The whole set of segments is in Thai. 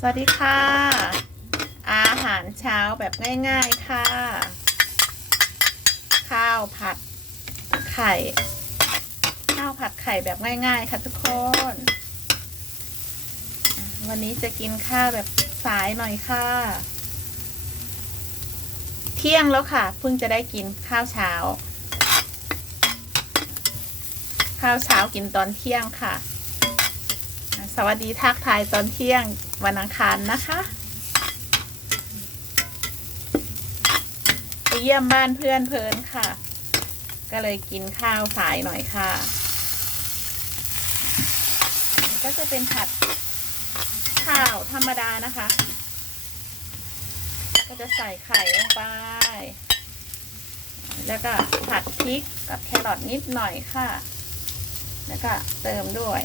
สวัสดีค่ะ อาหารเช้าแบบง่ายๆค่ะ ข้าวผัดไข่ ข้าวผัดไข่แบบง่ายๆค่ะทุกคน วันนี้จะกินข้าวแบบสายหน่อยค่ะ เที่ยงแล้วค่ะ เพิ่งจะได้กินข้าวเช้า ข้าวเช้ากินตอนเที่ยงค่ะ สวัสดีทักทายตอนเที่ยงวันอังคารนะคะไปเยี่ยมบ้านเพื่อนเพลินค่ะ ก็เลยกินข้าวสายหน่อยค่ะ ก็จะเป็นผัดข้าวธรรมดานะคะ ก็จะใส่ไข่ลงไป แล้วก็ผัดพริกกับแครอทนิดหน่อยค่ะ แล้วก็เติมด้วย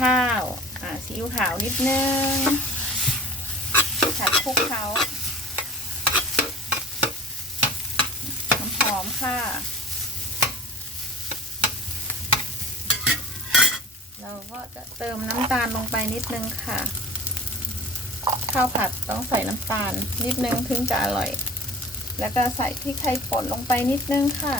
ข้าวอ่าซีอิ๊วขาวนิดนึงผัดคลุกเขาหอมค่ะ เราก็จะเติมน้ำตาลลงไปนิดนึงค่ะ ข้าวผัดต้องใส่น้ำตาลนิดนึงถึงจะอร่อย แล้วก็ใส่พริกไทยป่นลงไปนิดนึงค่ะ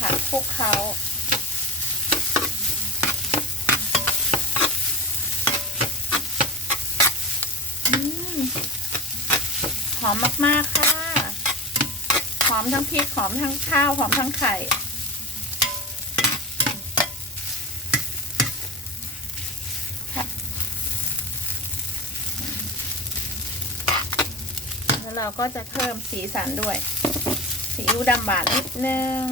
ผัด คลุกเขาหอมมาก ๆ ค่ะ หอมทั้งพริก หอมทั้งข้าว หอมทั้งไข่ แล้วเราก็จะเพิ่มสีสันด้วย สีอิ๊วดำหวานนิดนึง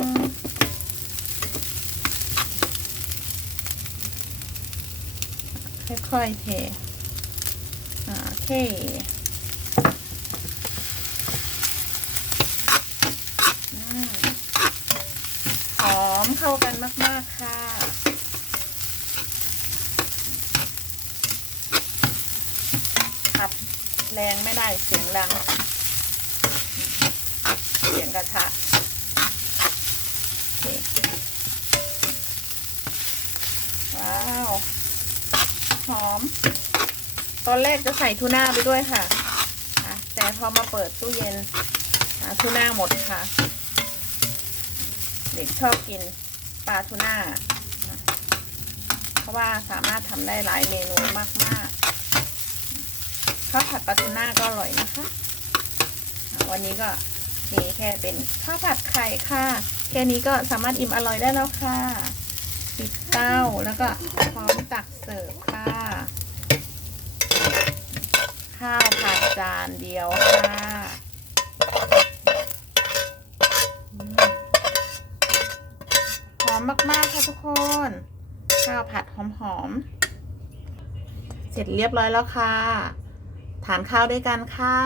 ค่อยๆเทอ่าโอเคอืมหอมเข้ากันมาก ๆ ค่ะขับแรงไม่ได้เสียงดัง เสียงกระทะโอเคว้าว หอม ตอนแรกจะใส่ทูน่าไปด้วยค่ะ แต่พอมาเปิดตู้เย็นทูน่าหมดค่ะ เด็กชอบกินปลาทูน่า เพราะว่าสามารถทำได้หลายเมนูมากๆข้าวผัดปลาทูน่าก็อร่อยนะคะอะวันนี้ก็มีแค่เป็นข้าวผัดไข่ค่ะ แค่นี้ก็สามารถอิ่มอร่อยได้แล้วค่ะ ปิดเต้าแล้วก็พร้อมตักเสิร์ฟค่ะ ข้าวผัดจานเดียวค่ะอืมหอมมาก ๆ ค่ะทุกคน ข้าวผัดหอม ๆ เสร็จเรียบร้อยแล้วค่ะ ทานข้าวด้วยกันค่ะ